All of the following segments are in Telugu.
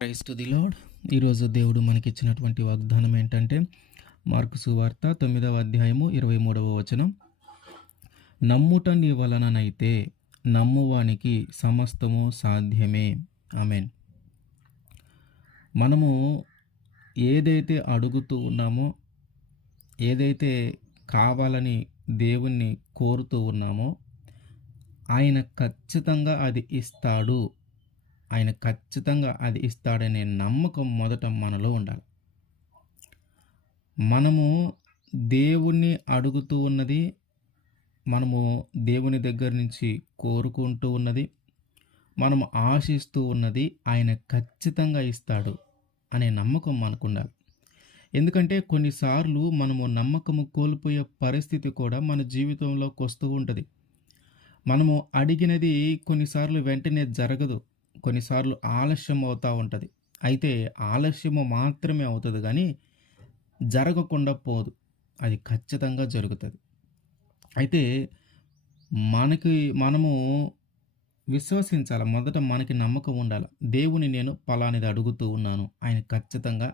Praise to the lord. ఈరోజు దేవుడు మనకిచ్చినటువంటి వాగ్దానం ఏంటంటే, మార్కు సువార్త 9వ అధ్యాయము 23వ వచనం. నమ్ముట నీ వలననైతే నమ్మువానికి సమస్తము సాధ్యమే. ఆమేన్. మనము ఏదైతే అడుగుతూ ఉన్నామో, ఏదైతే కావాలని దేవుణ్ణి కోరుతూ ఉన్నామో, ఆయన ఖచ్చితంగా అది ఇస్తాడు. ఆయన ఖచ్చితంగా అది ఇస్తాడనే నమ్మకం మొదట మనలో ఉండాలి. మనము దేవుణ్ణి అడుగుతూ ఉన్నది, మనము దేవుని దగ్గర నుంచి కోరుకుంటూ ఉన్నది, మనము ఆశిస్తూ ఉన్నది ఆయన ఖచ్చితంగా ఇస్తాడు అనే నమ్మకం మనకుండాలి. ఎందుకంటే కొన్నిసార్లు మనము నమ్మకము కోల్పోయే పరిస్థితి కూడా మన జీవితంలోకి వస్తూ ఉంటుంది. మనము అడిగినది కొన్నిసార్లు వెంటనే జరగదు. కొన్నిసార్లు ఆలస్యం అవుతూ ఉంటుంది. అయితే ఆలస్యము మాత్రమే అవుతుంది కానీ జరగకుండా పోదు. అది ఖచ్చితంగా జరుగుతుంది. అయితే మనము విశ్వసించాలి. మొదట మనకి నమ్మకం ఉండాలి. దేవుని నేను పలానిది అడుగుతూ ఉన్నాను, ఆయన ఖచ్చితంగా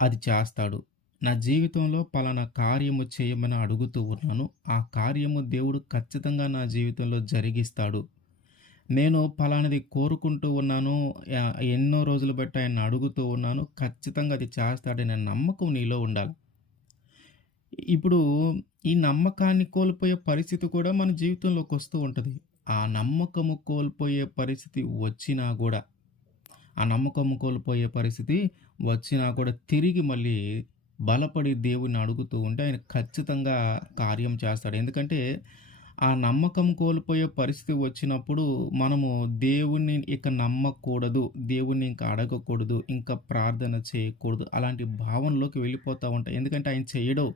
అది చేస్తాడు. నా జీవితంలో పలానా కార్యము చేయమని అడుగుతూ ఉన్నాను, ఆ కార్యము దేవుడు ఖచ్చితంగా నా జీవితంలో జరిగిస్తాడు. నేను పలానది కోరుకుంటూ ఉన్నాను, ఎన్నో రోజులు బట్టి ఆయన్ని అడుగుతూ ఉన్నాను, ఖచ్చితంగా అది చేస్తాడనే నమ్మకం నీలో ఉండాలి. ఇప్పుడు ఈ నమ్మకాన్ని కోల్పోయే పరిస్థితి కూడా మన జీవితంలోకి వస్తూ ఉంటుంది. ఆ నమ్మకము కోల్పోయే పరిస్థితి వచ్చినా కూడా, ఆ నమ్మకము కోల్పోయే పరిస్థితి వచ్చినా కూడా తిరిగి మళ్ళీ బలపడి దేవుణ్ణి అడుగుతూ ఉంటే ఆయన ఖచ్చితంగా కార్యం చేస్తాడు. ఎందుకంటే ఆ నమ్మకం కోల్పోయే పరిస్థితి వచ్చినప్పుడు మనము దేవుణ్ణి ఇక నమ్మకూడదు, దేవుణ్ణి ఇంకా అడగకూడదు, ఇంకా ప్రార్థన చేయకూడదు అలాంటి భావనలోకి వెళ్ళిపోతూ ఉంటాయి. ఎందుకంటే ఆయన చేయడు,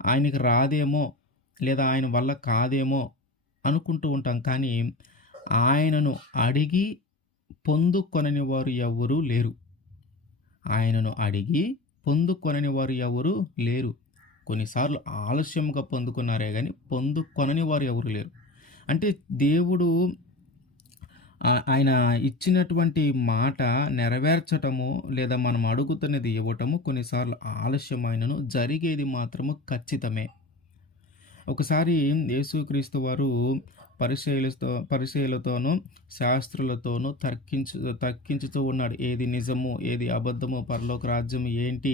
ఆయనకి రాదేమో, లేదా ఆయన వల్ల కాదేమో అనుకుంటూ ఉంటాం. కానీ ఆయనను అడిగి పొందుకొనని వారు ఎవ్వరూ లేరు. ఆయనను అడిగి పొందుకొనని వారు ఎవరు లేరు. కొన్నిసార్లు ఆలస్యంగా పొందుకున్నారే గాని పొందుకొనని వారు ఎవరు లేరు. అంటే దేవుడు ఆయన ఇచ్చినటువంటి మాట నెరవేర్చటము, లేదా మనం అడుగుతున్నది ఇవ్వటము కొన్నిసార్లు ఆలస్యమైనను జరిగేది మాత్రము ఖచ్చితమే. ఒకసారి యేసుక్రీస్తు వారు పరిసయ్యులతోనూ శాస్త్రులతోనూ తర్కించుతూ ఉన్నాడు. ఏది నిజము, ఏది అబద్ధము, పరలోక రాజ్యం ఏంటి,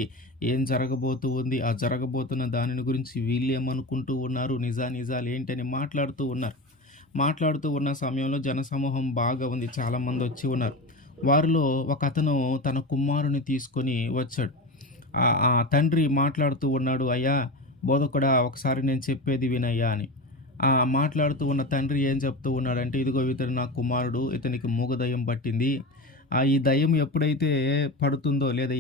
ఏం జరగబోతూ ఉంది, ఆ జరగబోతున్న దానిని గురించి వీళ్ళేమనుకుంటూ ఉన్నారు, నిజాలు ఏంటని మాట్లాడుతూ ఉన్న సమయంలో జనసమూహం బాగా ఉంది, చాలామంది వచ్చి ఉన్నారు. వారిలో ఒక అతను తన కుమారుని తీసుకొని వచ్చాడు. ఆ తండ్రి మాట్లాడుతూ ఉన్నాడు, అయ్యా బోధకుడా, ఒకసారి నేను చెప్పేది వినయ్యా అని. మాట్లాడుతూ ఉన్న తండ్రి ఏం చెప్తూ ఉన్నాడంటే, ఇదిగో ఇతడు నా కుమారుడు, ఇతనికి మూగదయ్యం పట్టింది. ఈ దయ్యం ఎప్పుడైతే పడుతుందో, లేదా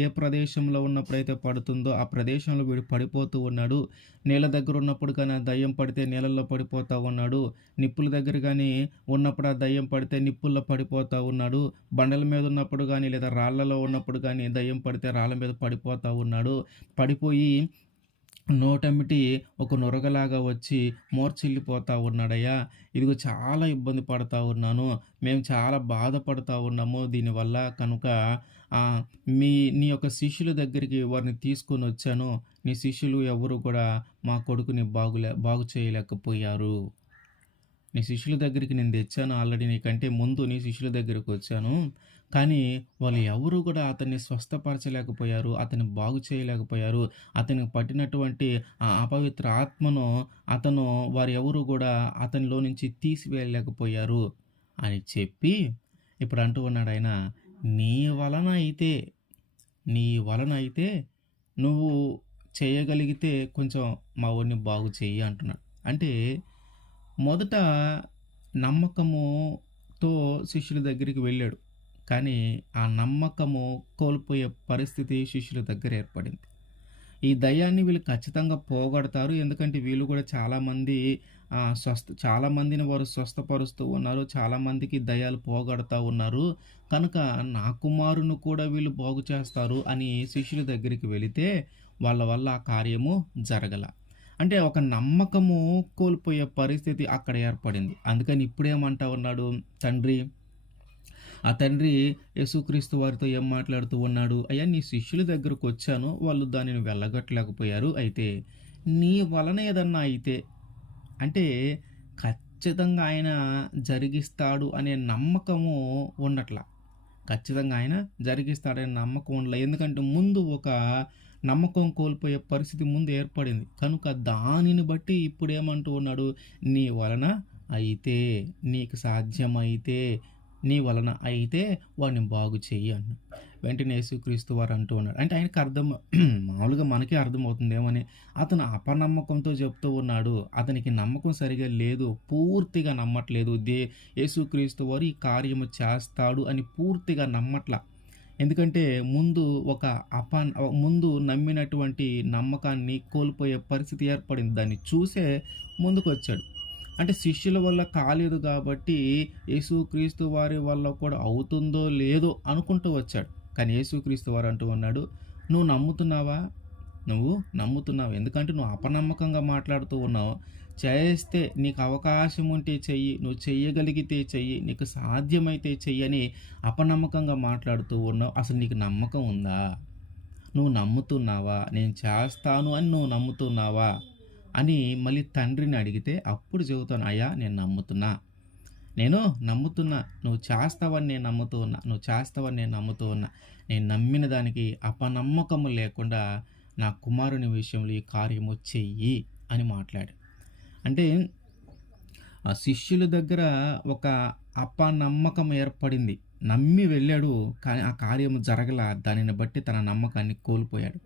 ఏ ప్రదేశంలో ఉన్నప్పుడైతే పడుతుందో ఆ ప్రదేశంలో వీడు పడిపోతూ ఉన్నాడు. నీళ్ళ దగ్గర ఉన్నప్పుడు కానీ ఆ దయ్యం పడితే నీళ్ళల్లో పడిపోతూ ఉన్నాడు. నిప్పుల దగ్గర కానీ ఉన్నప్పుడు ఆ దయ్యం పడితే నిప్పుల్లో పడిపోతూ ఉన్నాడు. బండల మీద ఉన్నప్పుడు కానీ, లేదా రాళ్లలో ఉన్నప్పుడు కానీ దయ్యం పడితే రాళ్ళ మీద పడిపోతూ ఉన్నాడు. పడిపోయి నోటెమ్మటి ఒక నురగలాగా వచ్చి మూర్ఛిల్లిపోతా ఉన్నాడయ్యా. ఇదిగో చాలా ఇబ్బంది పడతా ఉన్నాను, మేము చాలా బాధపడతా ఉన్నాము దీనివల్ల. కనుక ఆహ్, నీ యొక్క శిష్యుల దగ్గరికి వారిని తీసుకొని వచ్చాను. నీ శిష్యులు ఎవరు కూడా మా కొడుకుని బాగు చేయలేకపోయారు. నీ శిష్యుల దగ్గరికి నేను తెచ్చాను ఆల్రెడీ, నీకంటే ముందు నీ శిష్యుల దగ్గరికి వచ్చాను. కానీ వాళ్ళు ఎవరు కూడా అతన్ని స్వస్థపరచలేకపోయారు, అతన్ని బాగు చేయలేకపోయారు. అతనికి పట్టినటువంటి ఆ అపవిత్ర ఆత్మను వారు ఎవరు కూడా అతనిలో నుంచి తీసివేయలేకపోయారు అని చెప్పి ఇప్పుడు అంటూ ఉన్నాడు ఆయన, నీ వలన అయితే నీ వలన అయితే నువ్వు చేయగలిగితే కొంచెం మా వాడిని బాగు చెయ్యి అంటున్నాడు. అంటే మొదట నమ్మకముతో శిష్యుల దగ్గరికి వెళ్ళాడు. కానీ ఆ నమ్మకము కోల్పోయే పరిస్థితి శిష్యుల దగ్గర ఏర్పడింది. ఈ దయ్యాన్ని వీళ్ళు ఖచ్చితంగా పోగొడతారు. ఎందుకంటే వీళ్ళు కూడా చాలామందిని వారు స్వస్థపరుస్తూ ఉన్నారు. చాలామందికి దయ్యాలు పోగొడతా ఉన్నారు. కనుక నా కుమారుని కూడా వీళ్ళు బాగు చేస్తారు అని శిష్యుల దగ్గరికి వెళితే వాళ్ళ వల్ల ఆ కార్యము జరగల. అంటే ఒక నమ్మకము కోల్పోయే పరిస్థితి అక్కడ ఏర్పడింది. అందుకని ఇప్పుడేమంటా ఉన్నాడు తండ్రి, ఆ తండ్రి యేసుక్రీస్తు వారితో ఏం మాట్లాడుతూ ఉన్నాడు? "అయ్యా నీ శిష్యుల దగ్గరకొచ్చాను. వాళ్ళు దానిని వెళ్ళగొట్టలేకపోయారు. అయితే నీ వలన ఏదన్నా అయితే" అంటే ఖచ్చితంగా ఆయన జరిగిస్తాడు అనే నమ్మకము ఉండట్ల. ఖచ్చితంగా ఆయన జరిగిస్తాడనే నమ్మకం ఉండలే. ఎందుకంటే ముందు ఒక నమ్మకం కోల్పోయే పరిస్థితి ముందు ఏర్పడింది. కనుక దానిని బట్టి ఇప్పుడేమంటూ ఉన్నాడు? "నీ వలన అయితే, నీకు సాధ్యమైతే, నీ వలన అయితే వాడిని బాగు చెయ్యి" అన్నాడు. వెంటనే యేసుక్రీస్తు వారు అంటూ ఉన్నాడు. అంటే ఆయనకి అర్థం మామూలుగా మనకే అర్థమవుతుంది ఏమని? అతను అపనమ్మకంతో చెప్తూ ఉన్నాడు. అతనికి నమ్మకం సరిగ్గా లేదు. పూర్తిగా నమ్మట్లేదు. యేసుక్రీస్తు వారు ఈ కార్యము చేస్తాడు అని పూర్తిగా నమ్మట్ల. ఎందుకంటే ఒక ముందు నమ్మినటువంటి నమ్మకాన్ని కోల్పోయే పరిస్థితి ఏర్పడింది. దాన్ని చూసే ముందుకొచ్చాడు. అంటే శిష్యుల వల్ల కాలేదు కాబట్టి యేసుక్రీస్తు వారి వల్ల కూడా అవుతుందో లేదో అనుకుంటూ వచ్చాడు. కానీ యేసుక్రీస్తు వారు అంటూ ఉన్నాడు, "నువ్వు నమ్ముతున్నావా? నువ్వు నమ్ముతున్నావు. ఎందుకంటే నువ్వు అపనమ్మకంగా మాట్లాడుతూ ఉన్నావు. చేస్తే నీకు అవకాశం ఉంటే చెయ్యి. నువ్వు చెయ్యగలిగితే చెయ్యి. నీకు సాధ్యమైతే చెయ్యి" అని అపనమ్మకంగా మాట్లాడుతూ ఉన్నావు. అసలు నీకు నమ్మకం ఉందా? నువ్వు నమ్ముతున్నావా? నేను చేస్తాను అని నువ్వు నమ్ముతున్నావా? అని మళ్ళీ తండ్రిని అడిగితే అప్పుడు చెబుతాను, "అయ్యా నేను నమ్ముతున్నా. నేను నమ్ముతున్నా. నువ్వు చేస్తావని నేను నమ్ముతూ ఉన్నా. నువ్వు చేస్తావని నేను నమ్ముతూ ఉన్నా. నేను నమ్మిన దానికి అపనమ్మకము లేకుండా నా కుమారుని విషయంలో ఈ కార్యము చెయ్యి" అని మాట్లాడాడు. అంటే ఆ శిష్యుల దగ్గర ఒక అపనమ్మకం ఏర్పడింది. నమ్మి వెళ్ళాడు. కానీ ఆ కార్యము జరగల. దానిని బట్టి తన నమ్మకాన్ని కోల్పోయాడు.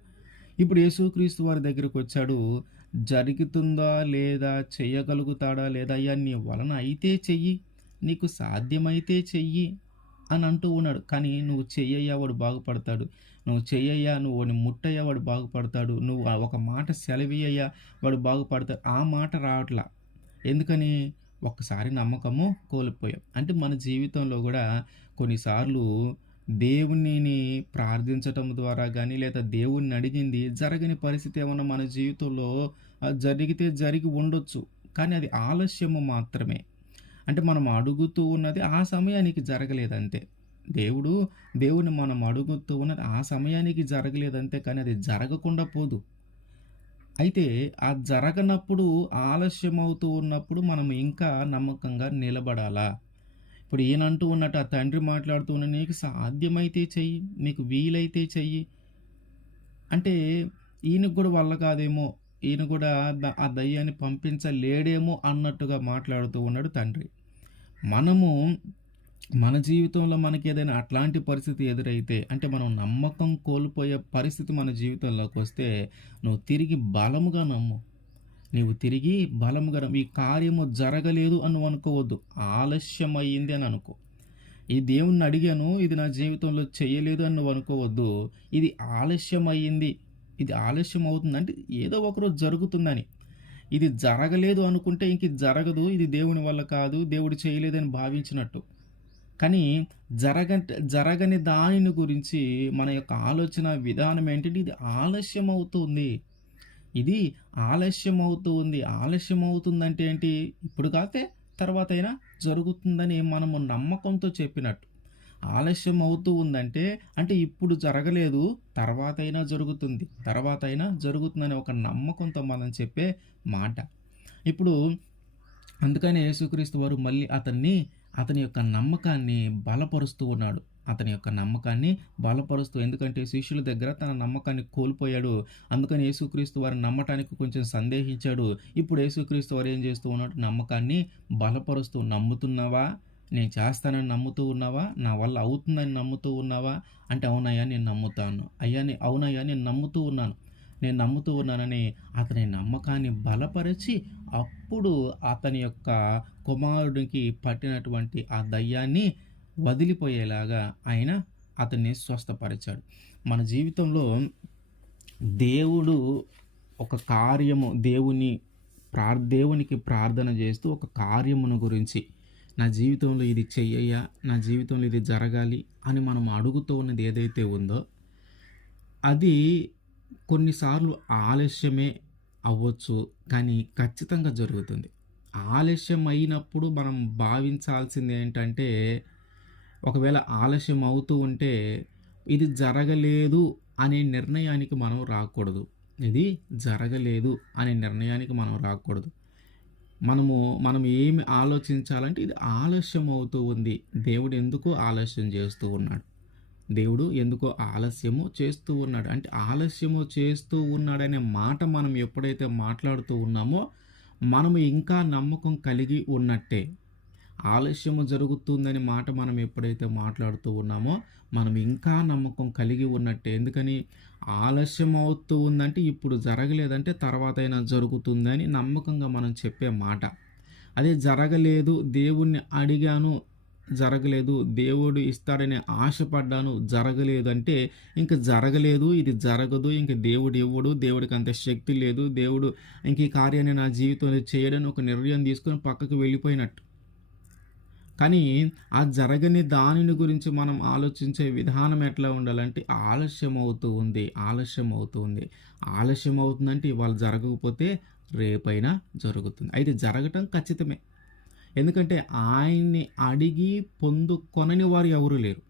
ఇప్పుడు యేసుక్రీస్తు వారి దగ్గరకొచ్చాడు. జరుగుతుందా లేదా? చెయ్యగలుగుతాడా లేదా? "అయ్యా నీ వలన అయితే చెయ్యి. నీకు సాధ్యమైతే చెయ్యి" అని అంటూ ఉన్నాడు. కానీ "నువ్వు చెయ్యయ్యా వాడు బాగుపడతాడు. నువ్వు చెయ్యయ్యా నువ్వు వాడిని ముట్టయ్యా వాడు బాగుపడతాడు. నువ్వు ఒక మాట సెలవియ్యయ్యా వాడు బాగుపడతాడు" ఆ మాట రావట్ల. ఎందుకని? ఒక్కసారి నమ్మకము కోల్పోయాం. అంటే మన జీవితంలో గూడా కొన్నిసార్లు దేవునిని ప్రార్థించటం ద్వారా గానీ, లేదా దేవుడిని అడిగింది జరగని పరిస్థితి ఏమన్నా మన జీవితంలో జరిగితే జరిగి ఉండొచ్చు. కానీ అది ఆలస్యము మాత్రమే. అంటే మనం అడుగుతూ ఉన్నది ఆ సమయానికి జరగలేదంతే. దేవుడు దేవుడిని మనం అడుగుతూ ఉన్నది ఆ సమయానికి జరగలేదంతే కానీ అది జరగకుండా పోదు. అయితే ఆ జరగనప్పుడు ఆలస్యమవుతూ ఉన్నప్పుడు మనం ఇంకా నమ్మకంగా నిలబడాలా? ఇప్పుడు ఈయన అంటూ ఉన్నట్టు ఆ తండ్రి మాట్లాడుతూ ఉన్న "నీకు సాధ్యమైతే చెయ్యి. నీకు వీలైతే చెయ్యి." అంటే ఈయనకు గూడా వల్ల కాదేమో! ఈయన గూడా ఆ దయ్యాన్ని పంపించలేడేమో అన్నట్టుగా మాట్లాడుతూ ఉన్నాడు తండ్రి. మనము మన జీవితంలో మనకేదైనా అట్లాంటి పరిస్థితి ఎదురైతే అంటే మనం నమ్మకం కోల్పోయే పరిస్థితి మన జీవితంలోకొస్తే నువ్వు తిరిగి బలముగా నమ్ము. నీవు తిరిగి బలముగా నమ్ము. ఈ కార్యము జరగలేదు అని నువ్వు అనుకోవద్దు. ఆలస్యమయింది అని అనుకో. ఈ దేవుణ్ణి అడిగాను. ఇది నా జీవితంలో చేయలేదు అని నువ్వు అనుకోవద్దు. ఇది ఆలస్యమయింది. ఇది ఆలస్యం అవుతుందంటే ఏదో ఒకరోజు జరుగుతుందని. ఇది జరగలేదు అనుకుంటే ఇంక ఇది జరగదు. ఇది దేవుని వల్ల కాదు. దేవుడు చేయలేదని భావించినట్టు. కానీ జరగని దానిని గురించి మన యొక్క ఆలోచన విధానం ఏంటంటే ఇది ఆలస్యం అవుతుంది. ఇది ఆలస్యం అవుతూ ఉంది. ఆలస్యం అవుతుందంటే ఏంటి? ఇప్పుడు కాతే తర్వాతైనా జరుగుతుందని మనము నమ్మకంతో చెప్పినట్టు. ఆలస్యం అవుతూ ఉందంటే, అంటే ఇప్పుడు జరగలేదు, తర్వాతైనా జరుగుతుంది. తర్వాతైనా జరుగుతుందనే ఒక నమ్మకంతో మనం చెప్పే మాట. ఇప్పుడు అందుకనే యేసుక్రీస్తు వారు మళ్ళీ అతని యొక్క నమ్మకాన్ని బలపరుస్తూ ఉన్నాడు. అతని యొక్క నమ్మకాన్ని బలపరుస్తూ ఎందుకంటే శిష్యుల దగ్గర తన నమ్మకాన్ని కోల్పోయాడు. అందుకని యేసుక్రీస్తు వారిని నమ్మటానికి కొంచెం సందేహించాడు. ఇప్పుడు యేసుక్రీస్తు వారు ఏం చేస్తూ ఉన్నాడు? నమ్మకాన్ని బలపరుస్తూ "నమ్ముతున్నావా? నేను చేస్తానని నమ్ముతూ ఉన్నావా? నా వల్ల అవుతుందని నమ్ముతూ ఉన్నావా?" అంటే "అవునయ్యా నేను నమ్ముతాను. అవునయ్యా నేను నమ్ముతూ ఉన్నాను. నేను నమ్ముతూ ఉన్నానని" అతని నమ్మకాన్ని బలపరిచి అప్పుడు అతని యొక్క కుమారుడికి పట్టినటువంటి ఆ దయ్యాన్ని వదిలిపోయేలాగా ఆయన అతన్ని స్వస్థపరిచాడు. మన జీవితంలో దేవుడు ఒక కార్యము దేవునికి ప్రార్థన చేస్తూ ఒక కార్యమును గురించి నా జీవితంలో ఇది చెయ్యయ్యా, నా జీవితంలో ఇది జరగాలి అని మనం అడుగుతూ ఉన్నది ఏదైతే ఉందో అది కొన్నిసార్లు ఆలస్యమే అవ్వచ్చు. కానీ ఖచ్చితంగా జరుగుతుంది. ఆలస్యం అయినప్పుడు మనం భావించాల్సింది ఏంటంటే ఒకవేళ ఆలస్యం అవుతూ ఉంటే ఇది జరగలేదు అనే నిర్ణయానికి మనం రాకూడదు. ఇది జరగలేదు అనే నిర్ణయానికి మనం రాకూడదు. మనము మనం ఏమి ఆలోచించాలంటే ఇది ఆలస్యం అవుతూ ఉంది. దేవుడు ఎందుకో ఆలస్యం చేస్తూ ఉన్నాడు. దేవుడు ఎందుకో ఆలస్యము చేస్తూ ఉన్నాడు. అంటే ఆలస్యము చేస్తూ ఉన్నాడనే మాట మనం ఎప్పుడైతే మాట్లాడుతూ ఉన్నామో, మనము ఇంకా నమ్మకం కలిగి ఉన్నట్టే. ఆలస్యము జరుగుతుందని మాట మనం ఎప్పుడైతే మాట్లాడుతూ ఉన్నామో, మనం ఇంకా నమ్మకం కలిగి ఉన్నట్టే. ఎందుకని? ఆలస్యం అవుతూ ఉందంటే ఇప్పుడు జరగలేదంటే తర్వాతైనా జరుగుతుందని నమ్మకంగా మనం చెప్పే మాట. అదే జరగలేదు, దేవుణ్ణి అడిగాను, జరగలేదు, దేవుడు ఇస్తాడని ఆశపడ్డాను, జరగలేదు అంటే ఇంక జరగలేదు, ఇది జరగదు, ఇంక దేవుడు ఇవ్వడు, దేవుడికి అంత శక్తి లేదు, దేవుడు ఇంక ఈ కార్యాన్ని నా జీవితంలో చేయడని ఒక నిర్ణయం తీసుకొని పక్కకు వెళ్ళిపోయినట్టు. కానీ ఆ జరగని దానిని గురించి మనం ఆలోచించే విధానం ఎట్లా ఉండాలంటే ఆలస్యం అవుతూ ఉంది, ఆలస్యం అవుతూ ఉంది. ఆలస్యం అవుతుందంటే ఇవాళ జరగకపోతే రేపైనా జరుగుతుంది. అయితే జరగటం ఖచ్చితమే. ఎందుకంటే ఆయన్ని అడిగి పొందుకొనని వారు ఎవరు లేరు.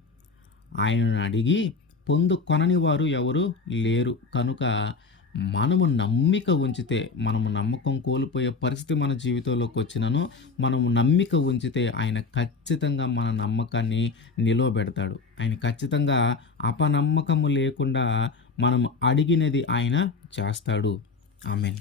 ఆయనను అడిగి పొందుకొనని వారు ఎవరు లేరు. కనుక మనము నమ్మిక ఉంచితే, మనము నమ్మకం కోల్పోయే పరిస్థితి మన జీవితంలోకి వచ్చినను, మనము నమ్మిక ఉంచితే ఆయన ఖచ్చితంగా మన నమ్మకాన్ని నిలవబెడతాడు. ఆయన ఖచ్చితంగా అపనమ్మకము లేకుండా మనం అడిగినది ఆయన చేస్తాడు. ఆమేన్.